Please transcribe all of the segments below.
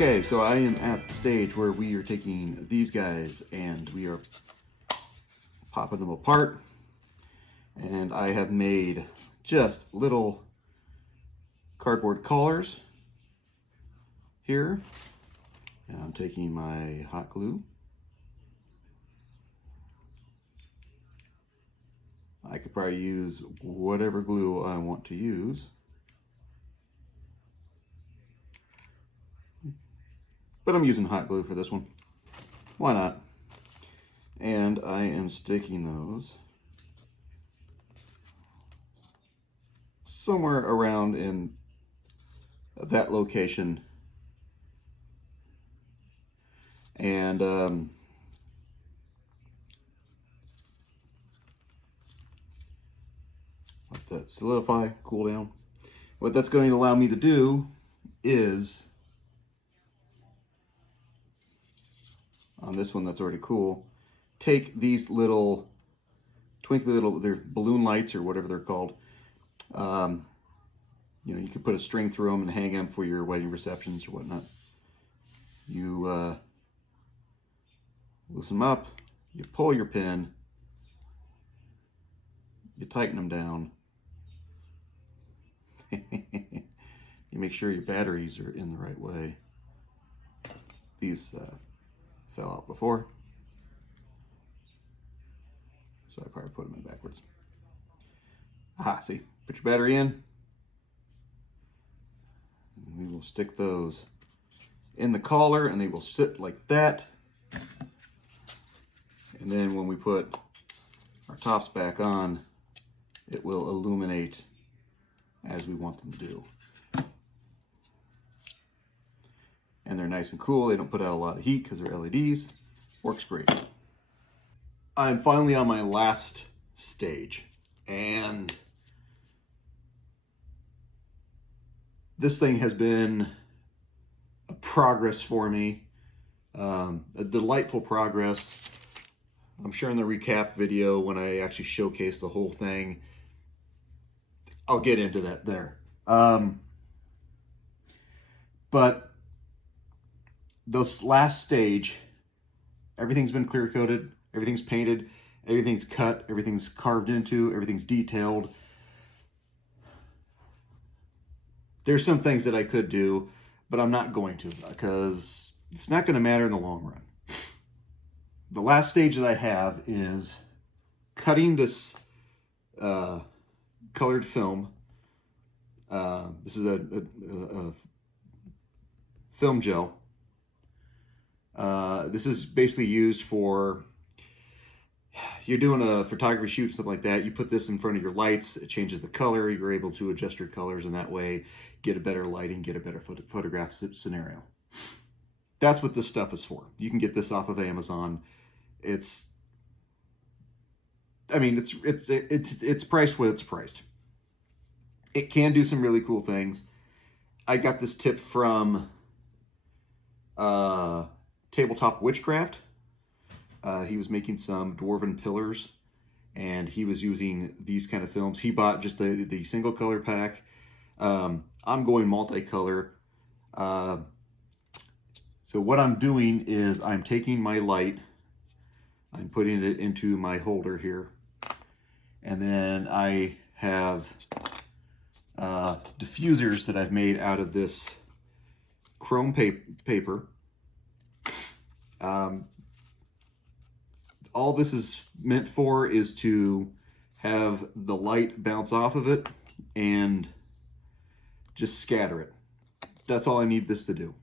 Okay, so I am at the stage where we are taking these guys and we are popping them apart. And I have made just little cardboard collars here. And I'm taking my hot glue. I could probably use whatever glue I want to use. But I'm using hot glue for this one. Why not? And I am sticking those somewhere around in that location. And let that solidify, cool down. What that's going to allow me to do is, on this one that's already cool, take these little twinkly little, they're balloon lights or whatever they're called. You know, you could put a string through them and hang them for your wedding receptions or whatnot. You loosen them up, you pull your pin, you tighten them down. You make sure your batteries are in the right way. These fell out before, so I probably put them in backwards. Aha, see, put your battery in. And we will stick those in the collar and they will sit like that. And then when we put our tops back on, it will illuminate as we want them to do. And they're nice and cool. They don't put out a lot of heat because they're LEDs. Works great. I'm finally on my last stage. And this thing has been a progress for me. A delightful progress. I'm sharing the recap video when I actually showcase the whole thing. I'll get into that there. But this last stage, everything's been clear coated, everything's painted, everything's cut, everything's carved into, everything's detailed. There's some things that I could do, but I'm not going to because it's not going to matter in the long run. The last stage that I have is cutting this colored film. This is a film gel. This is basically used for, you're doing a photography shoot, something like that. You put this in front of your lights, it changes the color. You're able to adjust your colors in that way, get a better lighting, get a better photograph scenario. That's what this stuff is for. You can get this off of Amazon. It's priced what it's priced. It can do some really cool things. I got this tip from Tabletop Witchcraft. He was making some Dwarven Pillars, and he was using these kind of films. He bought just the single color pack. I'm going multicolor. So what I'm doing is I'm taking my light, I'm putting it into my holder here, and then I have diffusers that I've made out of this chrome paper. All this is meant for is to have the light bounce off of it and just scatter it. That's all I need this to do.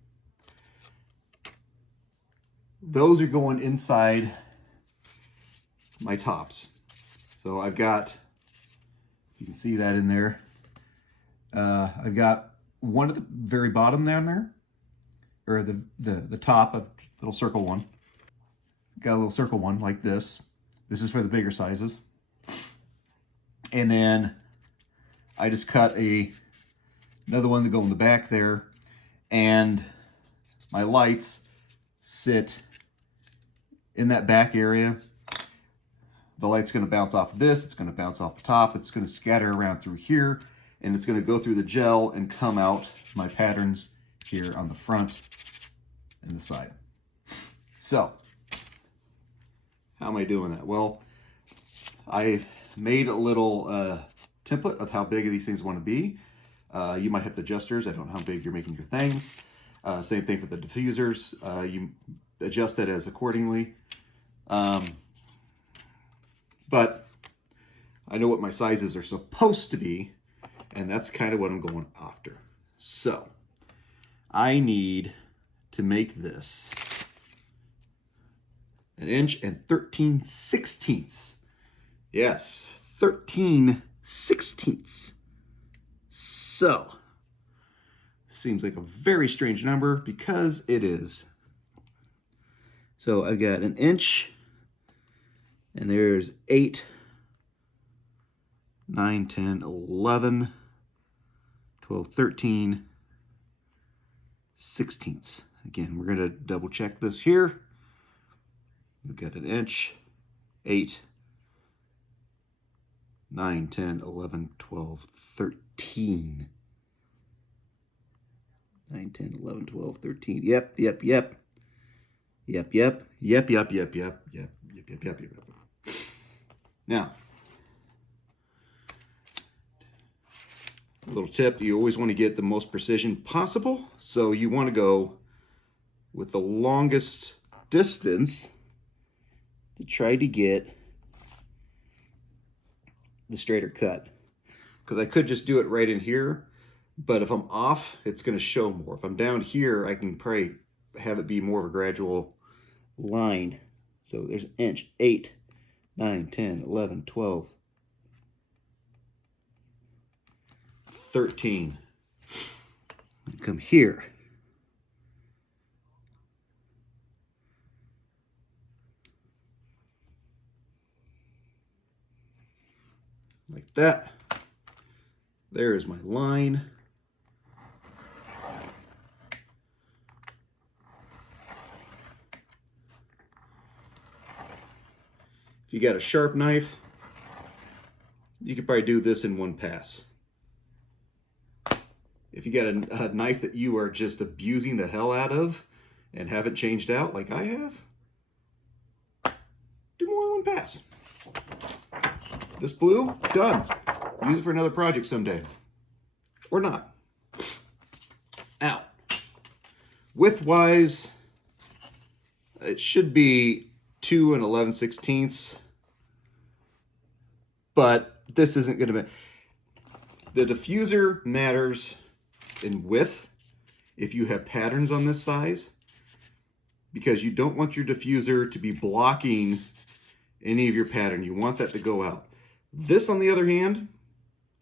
Those are going inside my tops. So I've got, you can see that in there. I've got one at the very bottom down there, or the top, a little circle one. Got a little circle one like this. This is for the bigger sizes. And then I just cut another one to go in the back there. And my lights sit in that back area. The light's going to bounce off of this. It's going to bounce off the top. It's going to scatter around through here. And it's going to go through the gel and come out my patterns here on the front. and the side. So, how am I doing that? Well, I made a little template of how big these things want to be. You might have the adjusters. I don't know how big you're making your things. Same thing for the diffusers. You adjust it as accordingly. But I know what my sizes are supposed to be, and that's kind of what I'm going after. So I need to make this 1 inch and 13/16. Yes, 13/16. So seems like a very strange number because it is. So I got 1 inch, and there's 8, 9, 10, 11, 12, 13, 16ths. Again, we're going to double check this here. We've got 1 inch, 8, 9, 10, 11, 12, 13. 9, 10, 11, 12, 13. Yep. Now, a little tip, you always want to get the most precision possible. So you want to go with the longest distance to try to get the straighter cut. Because I could just do it right in here, but if I'm off, it's going to show more. If I'm down here, I can probably have it be more of a gradual line. So there's 1 inch, 8, 9, 10, 11, 12, 13. Come here. Like that. There's my line. If you got a sharp knife, you could probably do this in one pass. If you got a knife that you are just abusing the hell out of and haven't changed out like I have, do more than one pass. This blue, done. Use it for another project someday. Or not. Now, width-wise, it should be 2 and 11/16. But this isn't going to be... The diffuser matters in width if you have patterns on this size, because you don't want your diffuser to be blocking any of your pattern. You want that to go out. This, on the other hand,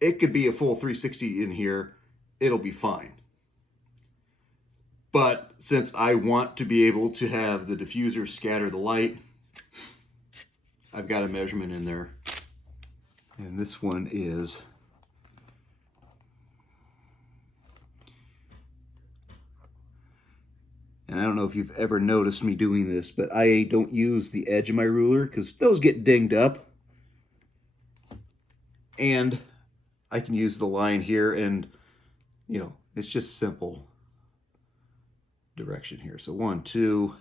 it could be a full 360 in here. It'll be fine. But since I want to be able to have the diffuser scatter the light, I've got a measurement in there. And this one is 'and I don't know if you've ever noticed me doing this, but I don't use the edge of my ruler because those get dinged up. And I can use the line here, and, you know, it's just simple direction here. So 1, 2,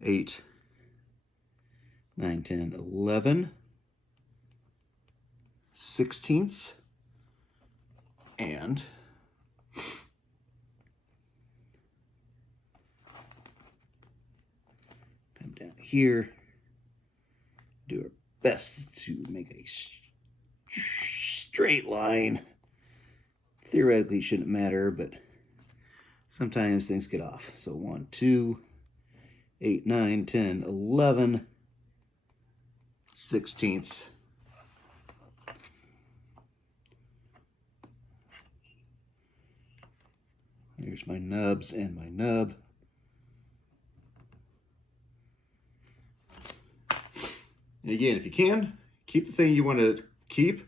8, 9, 10, 11, 16ths, and come down here, do our best to make a straight line. Theoretically, it shouldn't matter, but sometimes things get off. So 1, 2, 8, 9, 10, 11, 16ths. Here's my nubs and my nub. And again, if you can, keep the thing you want to keep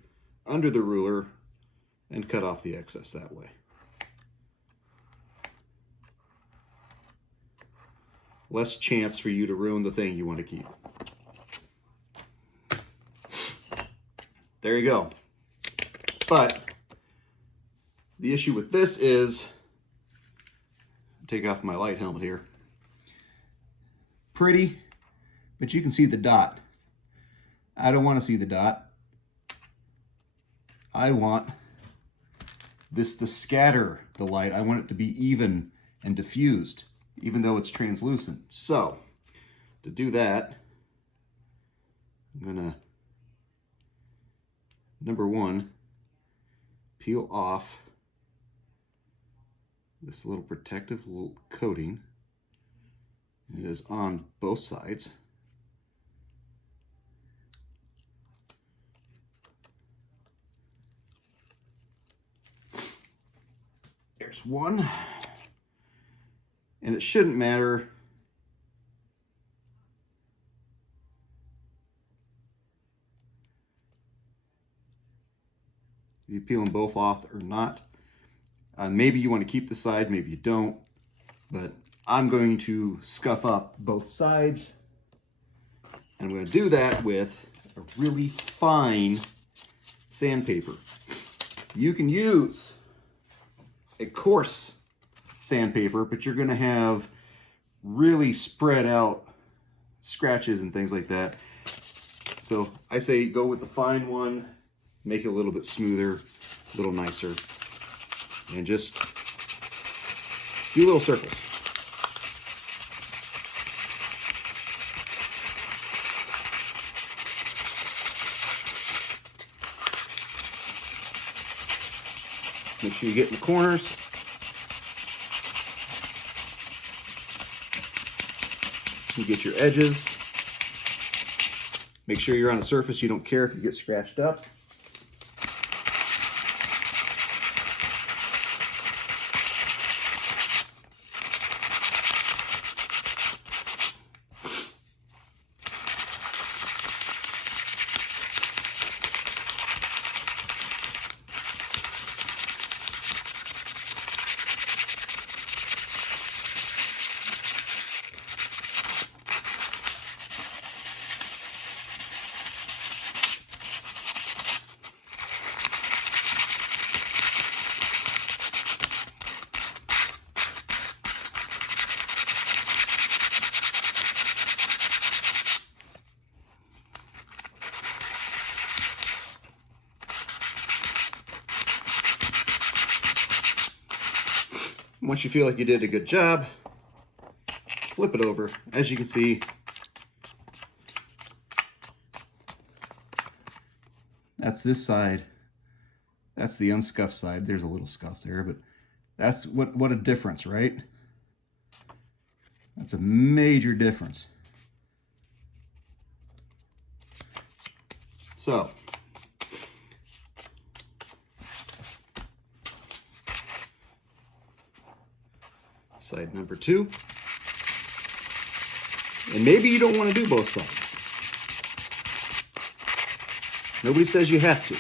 under the ruler and cut off the excess that way. Less chance for you to ruin the thing you want to keep. There you go. But the issue with this is take off my light helmet here. Pretty, but you can see the dot. I don't want to see the dot. I want this to scatter the light. I want it to be even and diffused, even though it's translucent. So, to do that, I'm gonna, number one, peel off this little protective little coating. It is on both sides. There's one. And it shouldn't matter if you peel them both off or not. Maybe you want to keep the side, maybe you don't, but I'm going to scuff up both sides, and I'm going to do that with a really fine sandpaper. You can use a coarse sandpaper, but you're going to have really spread out scratches and things like that. So I say go with the fine one, make it a little bit smoother, a little nicer, and just do little circles. Make sure you get in the corners. You get your edges. Make sure you're on a surface you don't care if you get scratched up. Once you feel like you did a good job, flip it over. As you can see, that's this side. That's the unscuffed side. There's a little scuff there, but that's what a difference, right? That's a major difference. So, side number two. And maybe you don't want to do both sides. Nobody says you have to.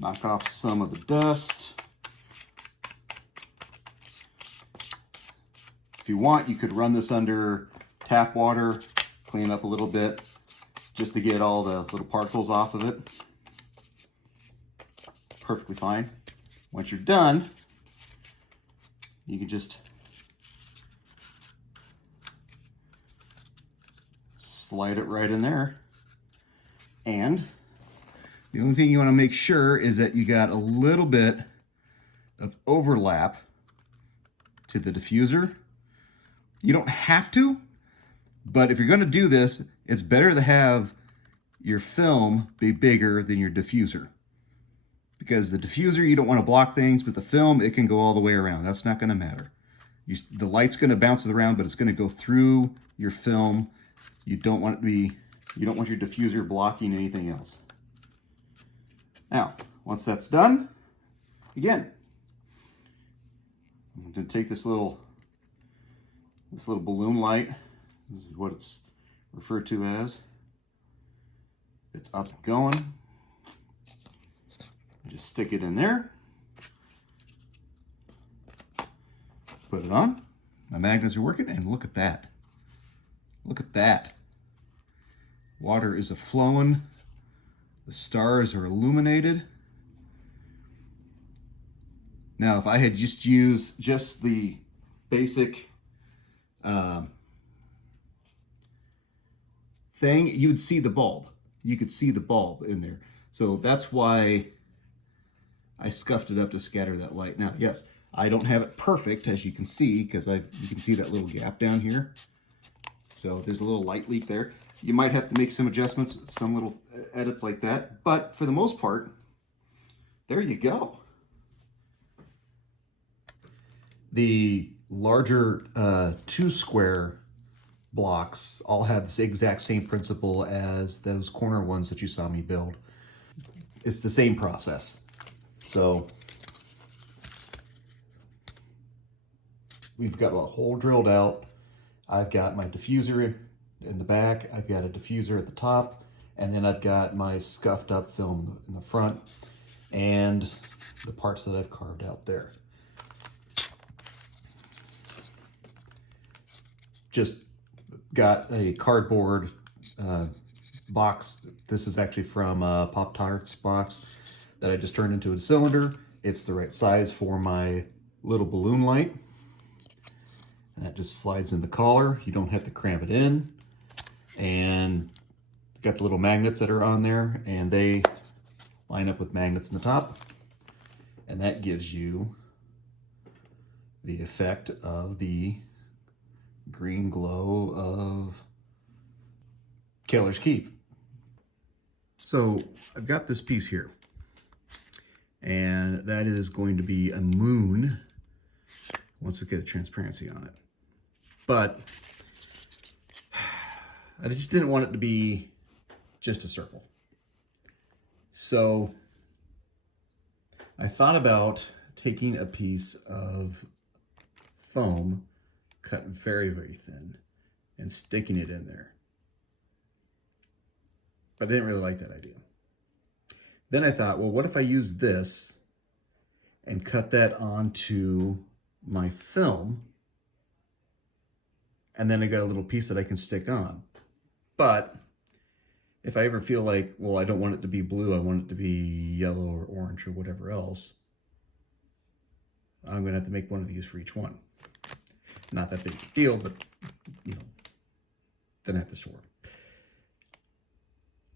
Knock off some of the dust. If you want, you could run this under tap water, clean up a little bit, just to get all the little particles off of it. Perfectly fine. Once you're done, you can just slide it right in there. And the only thing you want to make sure is that you got a little bit of overlap to the diffuser. You don't have to, but if you're going to do this, it's better to have your film be bigger than your diffuser. Because the diffuser, you don't want to block things, but the film, it can go all the way around. That's not going to matter. The light's going to bounce it around, but it's going to go through your film. You don't want your diffuser blocking anything else. Now, once that's done, again, I'm going to take this little balloon light. This is what it's referred to as. It's up and going. Just stick it in there. Put it on. My magnets are working, and look at that. Look at that. Water is a-flowing. The stars are illuminated. Now, if I had just used the basic thing, you'd see the bulb. You could see the bulb in there. So that's why I scuffed it up to scatter that light. Now, yes, I don't have it perfect, as you can see, because you can see that little gap down here. So there's a little light leak there. You might have to make some adjustments, some little edits like that. But for the most part, there you go. The larger 2 square blocks all have the exact same principle as those corner ones that you saw me build. It's the same process. So we've got a hole drilled out. I've got my diffuser in the back. I've got a diffuser at the top. And then I've got my scuffed up film in the front and the parts that I've carved out there. Just got a cardboard box. This is actually from Pop-Tarts box that I just turned into a cylinder. It's the right size for my little balloon light. And that just slides in the collar. You don't have to cramp it in. And got the little magnets that are on there, and they line up with magnets in the top. And that gives you the effect of the green glow of Kellar's Keep. So I've got this piece here, and that is going to be a moon once it gets transparency on it. But I just didn't want it to be just a circle. So I thought about taking a piece of foam cut very, very thin and sticking it in there. But I didn't really like that idea. Then I thought, well, what if I use this and cut that onto my film, and then I got a little piece that I can stick on. But if I ever feel like, well, I don't want it to be blue, I want it to be yellow or orange or whatever else, I'm gonna have to make one of these for each one. Not that big a deal, but you know, then I have to sort.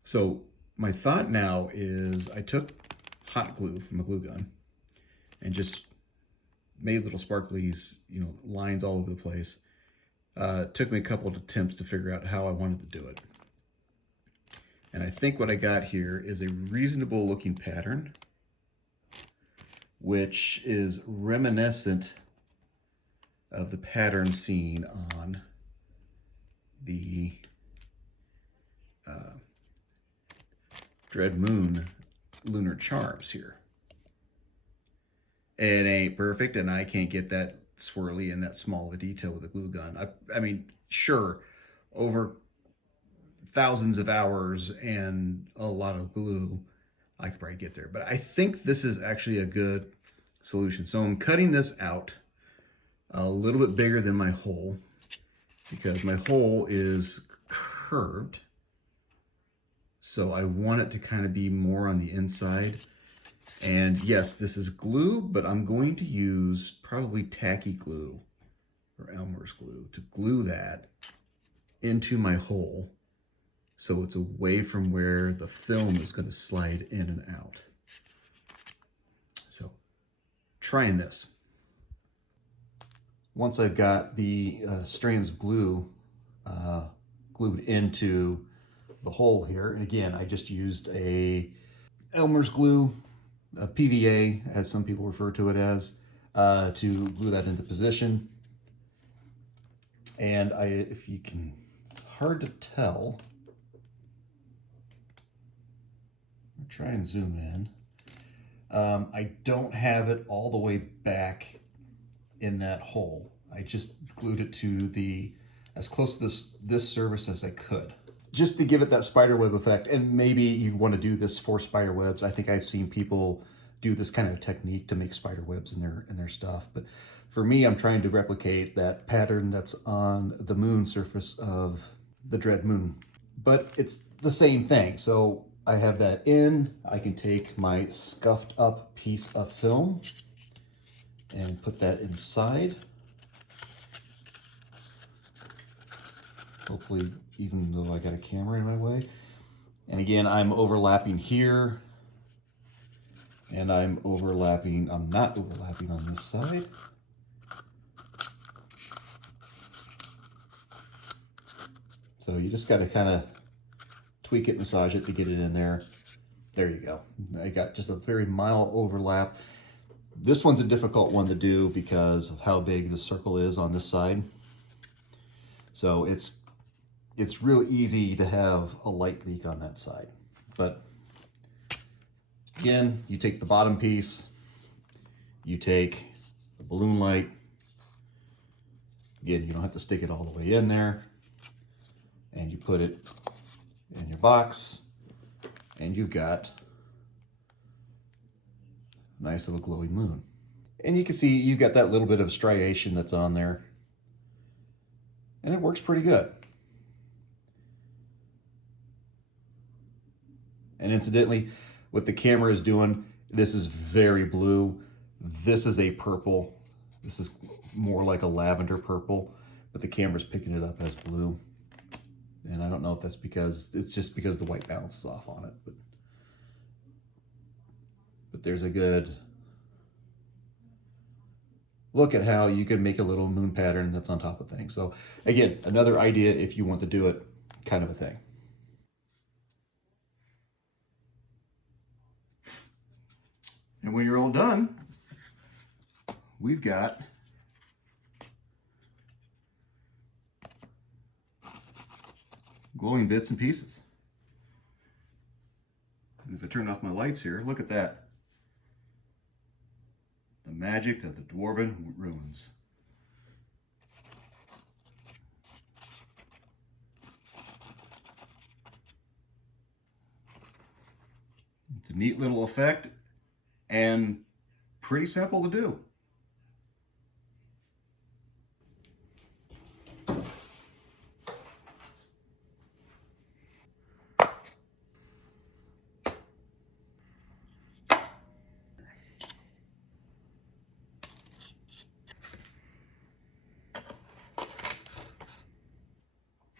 So my thought now is I took hot glue from a glue gun and just made little sparklies, you know, lines all over the place. Took me a couple of attempts to figure out how I wanted to do it. And I think what I got here is a reasonable looking pattern, which is reminiscent of the pattern seen on the Dread Moon lunar charms here. It ain't perfect, and I can't get that swirly and that small of a detail with a glue gun. I mean, sure, over thousands of hours and a lot of glue, I could probably get there. But I think this is actually a good solution. So I'm cutting this out a little bit bigger than my hole, because my hole is curved. So I want it to kind of be more on the inside. And yes, this is glue, but I'm going to use probably tacky glue or Elmer's glue to glue that into my hole, so it's away from where the film is going to slide in and out. So, trying this. Once I've got the strands of glue glued into the hole here, and again, I just used a Elmer's glue, a PVA, as some people refer to it as, to glue that into position. And if you can, it's hard to tell. I'll try and zoom in. I don't have it all the way back in that hole. I just glued it to as close to this surface as I could, just to give it that spider web effect. And maybe you want to do this for spider webs. I think I've seen people do this kind of technique to make spider webs in their stuff. But for me, I'm trying to replicate that pattern that's on the moon surface of the Dread Moon. But it's the same thing. So I have that in. I can take my scuffed up piece of film and put that inside. Hopefully, even though I got a camera in my way. And again, I'm overlapping here. And I'm not overlapping on this side. So you just got to kind of tweak it, massage it to get it in there. There you go. I got just a very mild overlap. This one's a difficult one to do because of how big the circle is on this side. So it's real easy to have a light leak on that side. But again, you take the bottom piece, you take the balloon light. Again, you don't have to stick it all the way in there. And you put it in your box, and you've got a nice little glowy moon. And you can see you've got that little bit of striation that's on there. And it works pretty good. And incidentally, what the camera is doing, this is very blue. This is a purple. This is more like a lavender purple, but the camera's picking it up as blue. And I don't know if that's because, it's just because the white balance is off on it. But there's a good look at how you can make a little moon pattern that's on top of things. So again, another idea if you want to do it, kind of a thing. And when you're all done, we've got glowing bits and pieces. And if I turn off my lights here, look at that. The magic of the Dwarven ruins. It's a neat little effect and pretty simple to do.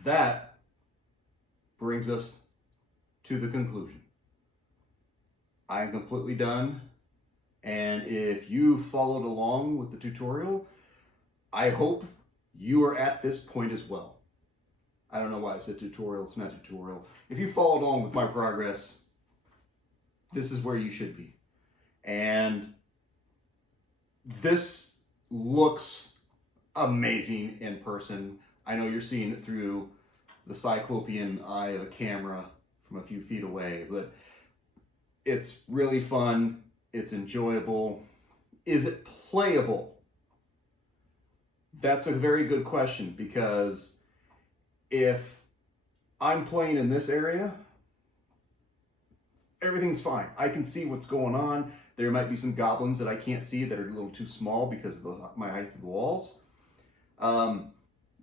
That brings us to the conclusion. I'm completely done, and if you followed along with the tutorial, I hope you are at this point as well. I don't know why I said tutorial, it's not tutorial. If you followed along with my progress, this is where you should be. And this looks amazing in person. I know you're seeing it through the cyclopean eye of a camera from a few feet away, but it's really fun. It's enjoyable. Is it playable? That's a very good question, because if I'm playing in this area, everything's fine. I can see what's going on. There might be some goblins that I can't see that are a little too small because of my height of the walls.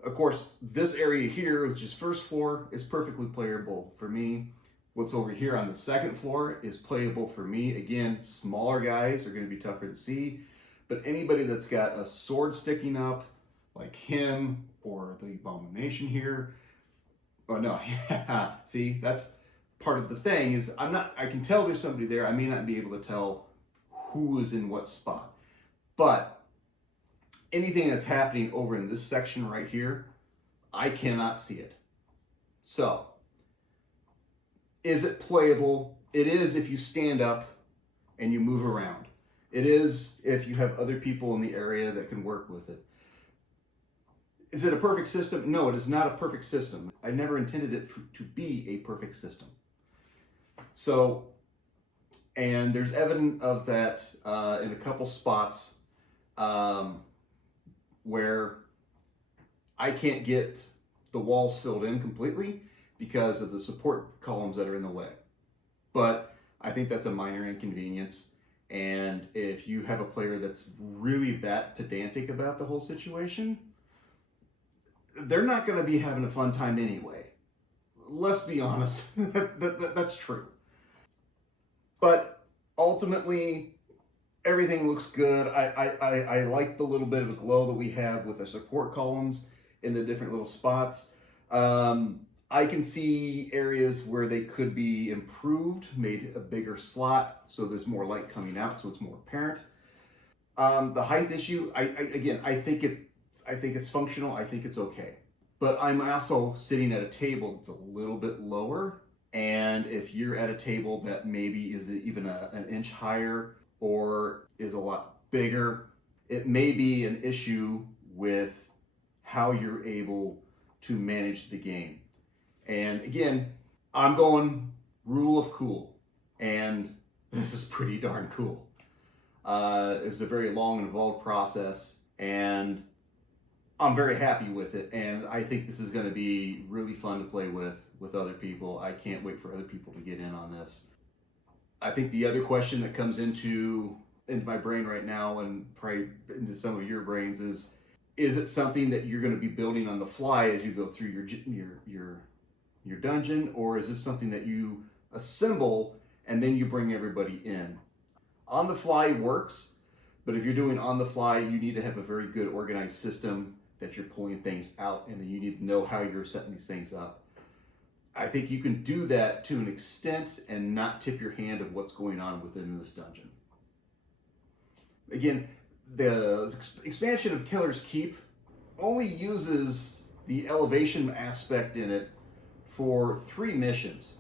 Of course, this area here, which is first floor, is perfectly playable for me. What's over here on the second floor is playable for me. Again, smaller guys are going to be tougher to see, but anybody that's got a sword sticking up, like him or the abomination here, oh no, yeah, see, that's part of the thing is I can tell there's somebody there. I may not be able to tell who is in what spot, but anything that's happening over in this section right here, I cannot see it. So, is it playable? It is if you stand up and you move around. It is if you have other people in the area that can work with it. Is it a perfect system? No, it is not a perfect system. I never intended it to be a perfect system. So, and there's evidence of that in a couple spots where I can't get the walls filled in completely because of the support columns that are in the way. But I think that's a minor inconvenience. And if you have a player that's really that pedantic about the whole situation, they're not going to be having a fun time anyway. Let's be honest, that's true. But ultimately, everything looks good. I like the little bit of a glow that we have with the support columns in the different little spots. I can see areas where they could be improved, made a bigger slot so there's more light coming out, so it's more apparent. The height issue, I think it's functional. I think it's okay. But I'm also sitting at a table that's a little bit lower. And if you're at a table that maybe is even an inch higher or is a lot bigger, it may be an issue with how you're able to manage the game. And again, I'm going rule of cool. And this is pretty darn cool. It was a very long and involved process, and I'm very happy with it. And I think this is going to be really fun to play with other people. I can't wait for other people to get in on this. I think the other question that comes into my brain right now, and probably into some of your brains, is it something that you're going to be building on the fly as you go through your dungeon, or is this something that you assemble and then you bring everybody in? On the fly works, but if you're doing on the fly, you need to have a very good organized system that you're pulling things out, and then you need to know how you're setting these things up. I think you can do that to an extent and not tip your hand of what's going on within this dungeon. Again, the expansion of Kellar's Keep only uses the elevation aspect in it for 3 missions.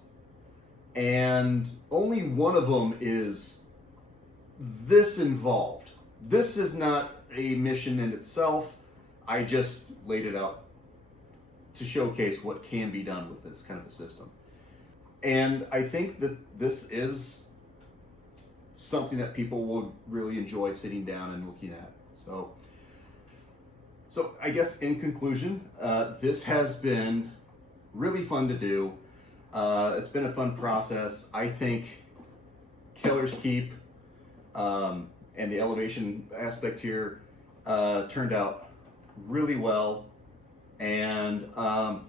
And only one of them is this involved. This is not a mission in itself. I just laid it out to showcase what can be done with this kind of a system. And I think that this is something that people will really enjoy sitting down and looking at. So I guess in conclusion, this has been really fun to do. It's been a fun process. I think Kellar's Keep and the elevation aspect here turned out really well, and I'm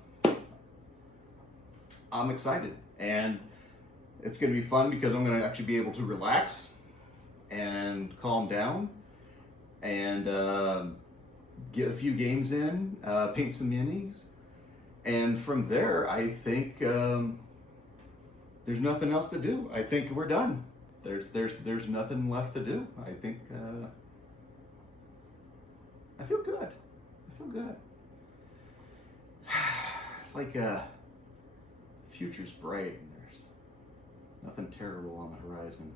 excited, and it's going to be fun because I'm going to actually be able to relax and calm down and get a few games in, paint some minis, and from there I think there's nothing else to do. I think we're done. There's nothing left to do. I think I feel good. It's like future's bright and there's nothing terrible on the horizon,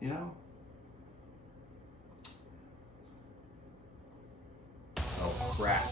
you know? Oh crap.